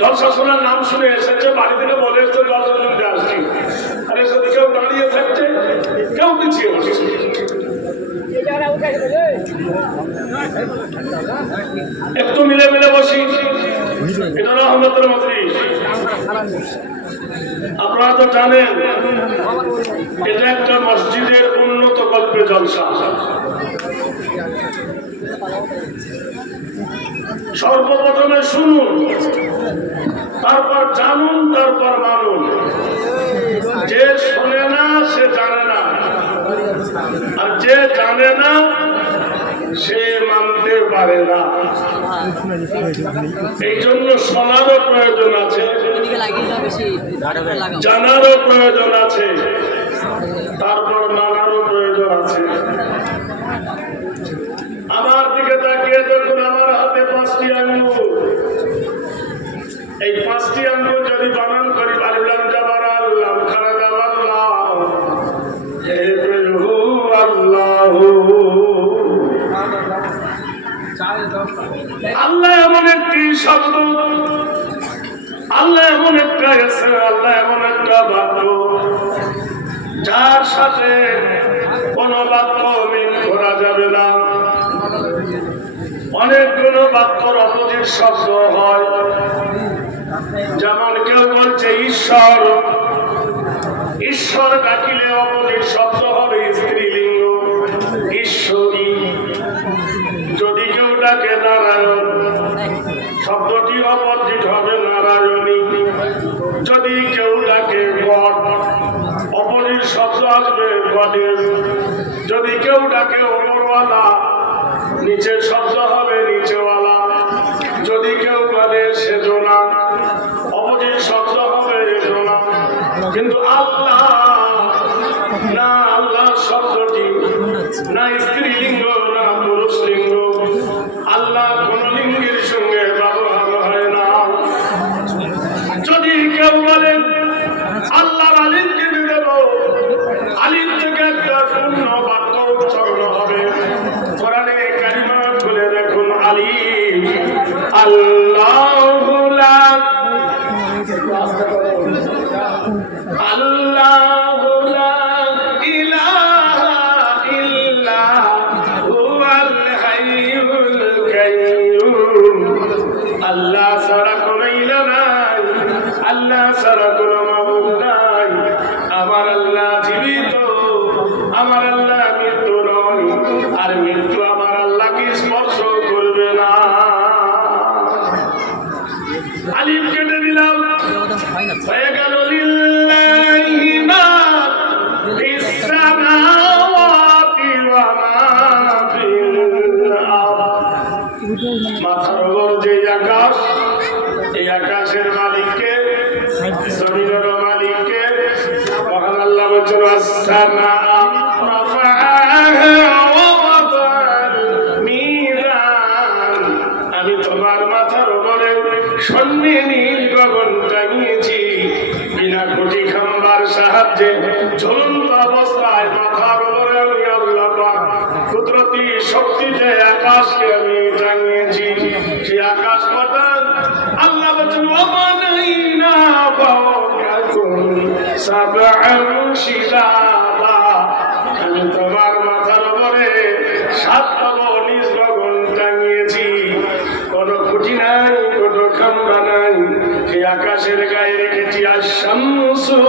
জলসা নাম শুনে এসেছে বাড়ি থেকে বলে এসছে জলসা শুনতে আসছি। আর এসে কেউ দাঁড়িয়ে থাকছে, কেউ পিছিয়ে বসছে। একটু মিলে মিলে বসি। এটা রহমতের মজলিস আপনারা তো জানেন, এটা একটা মসজিদের উন্নত গল্পে জলসা। সর্বপ্রথমে শুনুন। তারপর জানুন, তারপর মানুন। যে শোনে না, সে জানে না। আর যে জানে না, সে মানতে পারে না। এই জন্য শোনারও প্রয়োজন আছে। জানারও প্রয়োজন আছে। তারপর মানারও প্রয়োজন আছে। আমার দিকে তাকিয়ে দেখুন এই পাঁচটি আঙ্গুল যদি বানান করি আল্লাহ আল্লাহ আল্লাহ। আল্লাহ এমন একটি শব্দ, আল্লাহ এমন একটা আল্লাহ এমন একটা বাক্য, যার সাথে কোন বাক্য মিল করা যাবে না। অনেকগুলো বাক্যর অপোজিট শব্দ হয়। যেমন কেউ বলছে, ঈশ্বর ঈশ্বর ডাকিলে অপোজিট শব্দ হবে স্ত্রীলিঙ্গ। ঈশ্বরী, যদি কেউ ডাকে নারায়ণ, শব্দটি অপোজিট হবে নারায়ণী। যদি কেউ ডাকে গড অপোজিট শব্দ আসবে গডের। যদি কেউ ডাকে ওপরওয়ালা নিচের শব্দ হবে নিচেওয়ালা। যদি কেউ বলে সেজনা কিন্তু আল্লাহ না আল্লাহ শব্দটি, না স্ত্রী লিঙ্গ না পুরুষ লিঙ্গ আল্লাহ কোন লিঙ্গের সঙ্গে ব্যবহার হয় না। যদি কেউ বলেন আল্লাহর আলিম কিনে দেব, আলিম থেকে একটা শূন্য বাক্য উচ্চারণ হবে। কোরআনে কারিমা খুলে দেখুন, আলিম, আল্লাহ আল্লাহ ছাড়া কোন মাবুদ নাই। আমার আল্লাহ জীবিত, আমার আল্লাহ মৃত্যু নয়, আর মৃত্যু আমার আল্লাহকে স্পর্শ করবে না। আলিম কেটে দিলাম। হয়ে গেল মা মা মাথার যে আকাশ, এই আকাশের মালিককে জমিনের মালিককে মহান আল্লাহ বলছেন আমি তোমার মাথার উপরে সন্নি নীল গগন টাঙিয়েছি বিনা কোটি খাম্বার সাহায্যে ঝুলন্ত অবস্থায় মাথার উপরে আমি আল্লাহ কুদরতি শক্তিতে আকাশকে আমি টাঙিয়েছি। সেই আকাশ কটা আল্লাহ বলছেন আমি তোমার মাথার উপরে সাত নিজ গগন টাঙিয়েছি। কোনো খুঁটি নাই, কোনো খাম্বা নাই সেই আকাশের গায়ে রেখেছি আর শামসু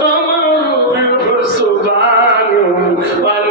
কমারু বিহুসবানু ওয়ান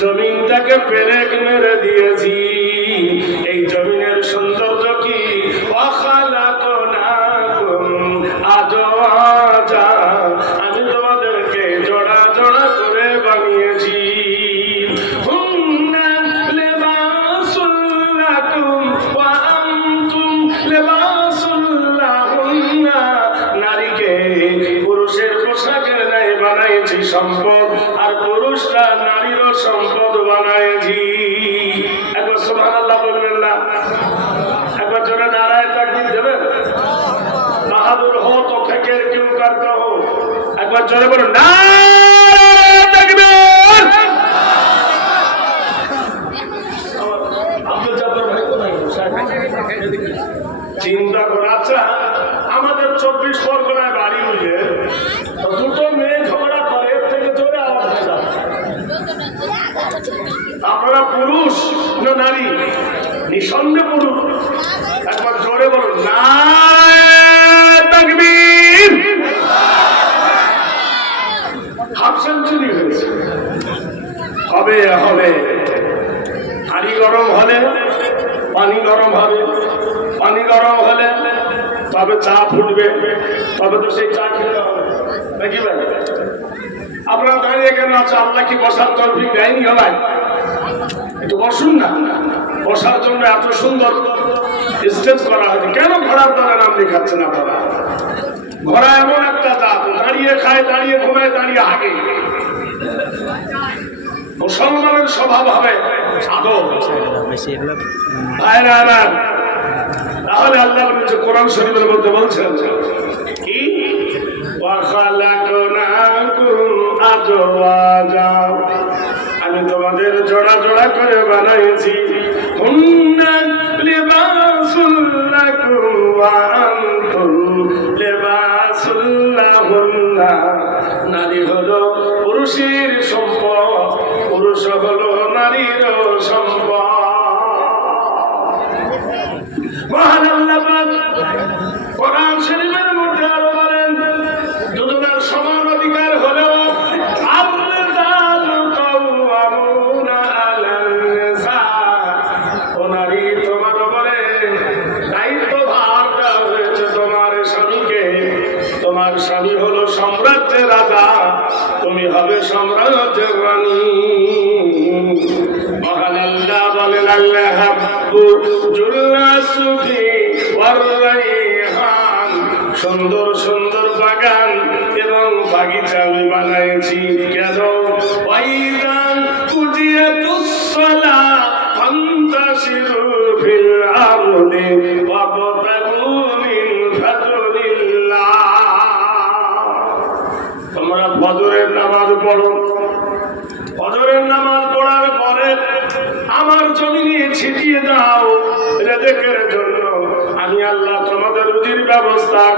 জমিনটাকে পেরে সম্পদ আর পুরুষটা নারীরও সম্পদ বানায়ছি। একবার সোহান আল্লাহ বলবেন না। একবার জোরে নারায় চাকরি দেবেন? বাহাদুর হো তো ফেকের কেউ কার্য হো একবার জোরে বলুন নারায় তাকবীর আব্দুল জব্বার ভাই কোথায় সাহেব চিন্তা করে আচ্ছা আমাদের চব্বিশ পরগনায় বাড়ি বুঝে তো দুটো মেয়ে ঝগড়া করে এর থেকে জোরে আওয়াজ হয়ে যাবে। আপনারা পুরুষ না নারী নিঃসন্দেহ পুরুষ একবার জোরে বলুন নারায় তাকবীর হাফ সেঞ্চুরি হয়েছে হবে হবে হাড়ি গরম হলে পানি গরম হবে পানি গরম হলে তবে চা ফুটবে তবে তো সেই চা খেতে হবে। নাকি ভাই? আপনারা দাঁড়িয়ে কেন আছে আল্লাহ কি বসার তরফিক দেয়নি হলাই একটু বসুন না। বসার জন্য এত সুন্দর স্টেজ করা হয়েছে। কেন ঘোড়ার দ্বারা নাম লেখাচ্ছেন আপনারা? ঘোড়া এমন একটা জাত দাঁড়িয়ে খায় দাঁড়িয়ে ঘুমায় দাঁড়িয়ে হাগে মুসলমানের স্বভাব হবে সাধক। ভাইরা তাহলে আল্লাহ যে কোরআন শরীফের মধ্যে বলছেন কি? আমি তোমাদের জোড়া জোড়া করে বানাইছি। তুমি হবে সাম্রাজ্যের রানী।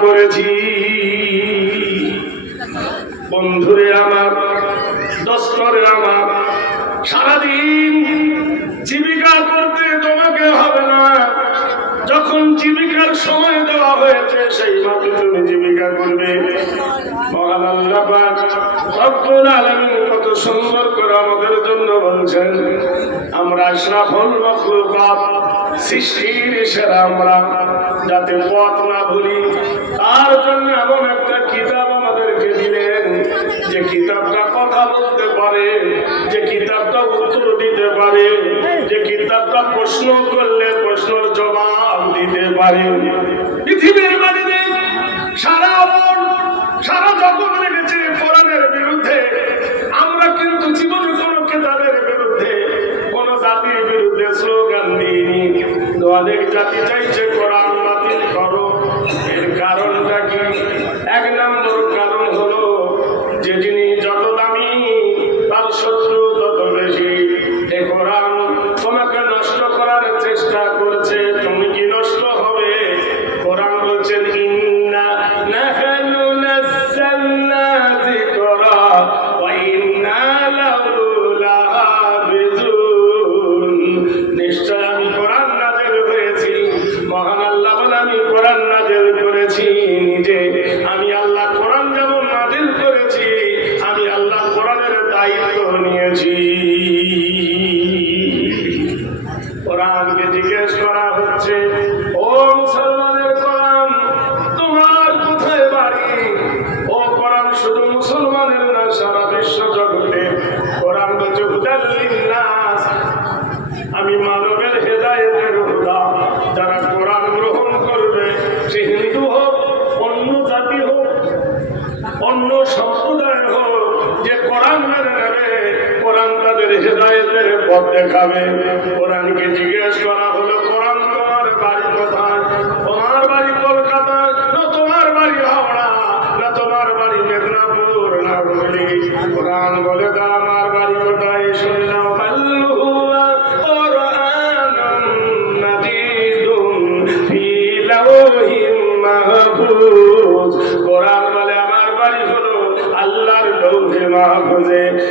করেছি। বন্ধুরে আমার, দস্তরে আমার, সারাদিন জীবিকা করতে তোমাকে হবে না। যখন জীবিকার সময় দেওয়া হয়েছে, সেই মাত্র তুমি জীবিকা করবে। আমরা। যাতে পথ না ভুলি তার জন্য এমন একটা কিতাব আমাদেরকে দিলেন যে কিতাবটা কথা বলতে পারে, যে কিতাবটা উত্তর দিতে পারে, যে কিতাবটা প্রশ্ন করলে প্রশ্নের জবাব দিতে পারে। পৃথিবীর মাটিতে সারা সারা জগৎ লেগেছে কোরআনের বিরুদ্ধে। আমরা কিন্তু জীবনে কোনো কেতাবের বিরুদ্ধে, কোন জাতির বিরুদ্ধে স্লোগান দিইনি। অনেক জাতি চাইছে কোরআন দেখাবে। কোরআনকে জিজ্ঞেস করা হলো, কোরআন তোমার বাড়ি কোথায়? তোমার বাড়ি কলকাতায়? না তোমার বাড়ি হাওড়া? না তোমার বাড়ি মেদিনীপুর? না হুগলি কোরআন বলে তা আমার বাড়ি কোথায়? মাহফুজ। কোরআন বলে, আমার বাড়ি হলো আল্লাহর লৌহে মাহফুজে।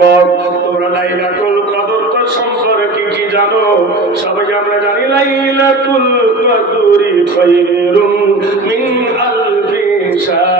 বরকত তোমরা লাইলাতুল কদর তো সম্পর্কে কি জানো? সবাই আমরা জানি, লাইলাতুল কদরি খায়রুম মিন আলফি শাহর